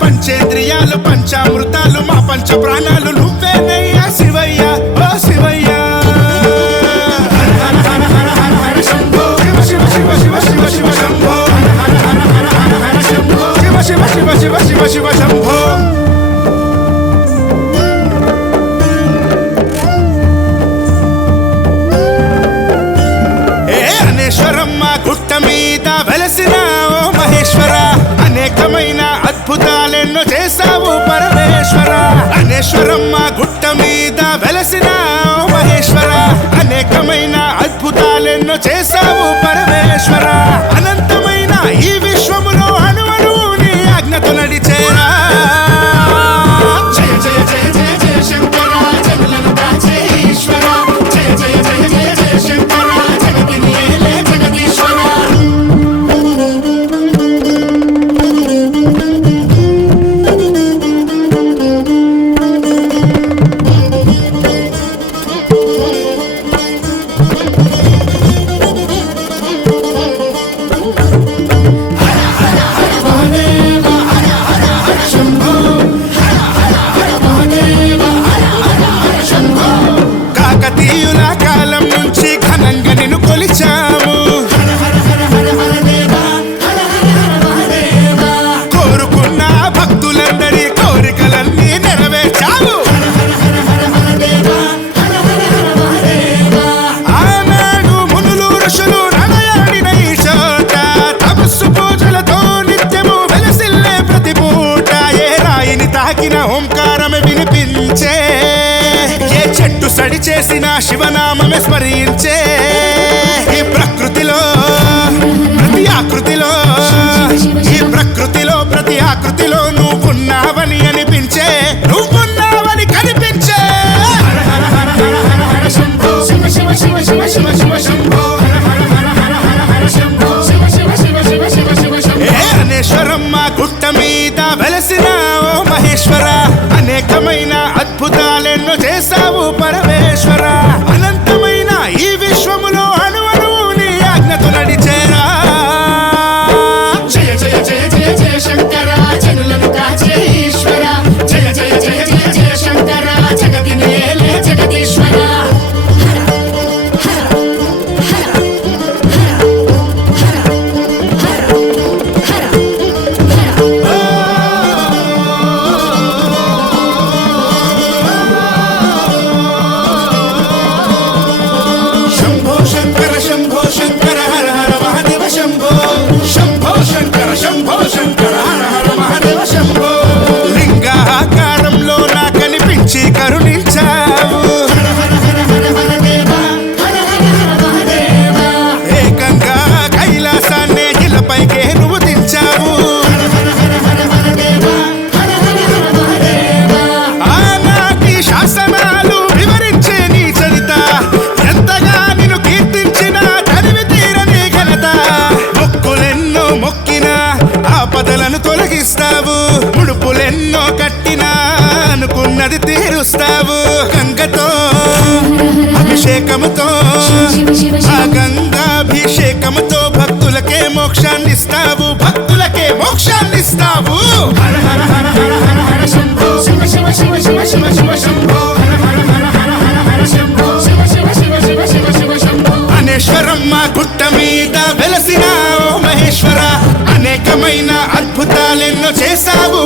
పంచేంద్రియాలు పంచామృతాలు మా పంచ ప్రాణాలు నువ్వేనయ్యా శివయ్య ఓ శివయ్య శివ శివ శివ శివ శివ శంభో శివ శివ శివ శివ శివ శివ శంభో అనేశ్వరమ్మ గుట్ట మీద వెలసిన ఓ మహేశ్వర అనేకమైన అద్భుతాలెన్నో చేశావు పరమేశ్వర అనేశ్వరమ్మ గుట్ట మీద వెలసిన ఓ మహేశ్వర అనేకమైన అద్భుతాలెన్నో చేశావు పరమేశ్వర అనంతమైన ఈ విశ్వములో అణువణువు నీ ఆజ్ఞతో నడిచేరా జయ జయ జయ జయ జయ శంకర జనులను కాచే ఈశ్వర జయ జయ జయ జయ జయ శంకర జగతిని ఏలే జగదీశ్వర కాకతీయుల కాలం నుంచి ఘనంగా నిన్ను కొలిచాము కోరుకున్న భక్తులందరి కోరికలన్నీ నెరవేర్చావు ఆనాడు మునులు ఋషులు నడయాడిన ఈ చోట తపస్సు పూజలతో నిత్యము వెలసిల్లే ప్రతి పూట ఏ రాయిని తాకిన ఓంకారమే వినిపించే ఏ చెట్టు సడి చేసిన శివనామమే స్మరించే ఈ ప్రకృతిలో ప్రతి ఆకృతిలో ఈ ప్రకృతిలో ప్రతి ఆకృతిలో నువ్వున్నావని అనిపించే నువ్వున్నావని కనిపించే అనేశ్వరమ్మ గుట్ట మీద వెలసిన ఓ మహేశ్వర అనేకమైన అద్భుతాలెన్నో చేశావు పరమేశ్వర అనంతమైన ఈ విశ్వములో అణువణువు నీ ఆజ్ఞతో నడిచేరా జయ జయ జయ జయ జయ శంకర జనులను కాచే ఈశ్వర జయ జయ జయ జయ జయ శంకర జగతిని ఏలే జగదీశ్వర శంభో శంకర శంభో శంకర హర హర మహాదేవ శంభో శంభో శంకర శంభో శంకర హర హర మహాదేవ శంభో లింగాకారంలో నా కనిపించి కరుణించావు ఏకంగా కైలాసాన్నే ఇలపైకే నువ్వు దించావు ఆనాటి శాసనాలు వివరించే నీ చరిత ఎంతగా నిన్ను కీర్తించిన తరివి తీరని ఘనత మొక్కులెన్నో మొక్కినా ఆపదలను తొలగిస్తావు ముడుపులెన్నో కట్టినా అనుకున్నది తీరుస్తావు గంగతో అభిషేకముతో ఆ గంగాభిషేకముతో భక్తులకే మోక్షాన్నిస్తావు భక్తులకే మోక్షాన్నిస్తావు హర హర హర హర హర హర శంభో శివ శివ శివ శివ శివ శివ శంభో హర హర హర హర హర హర శంభో శివ శివ శివ శివ శివ శివ శంభో అనేశ్వరమ్మ గుట్ట మీద వెలసిన ఓ మహేశ్వర అనేకమైన అద్భుతాలెన్నో చేశావు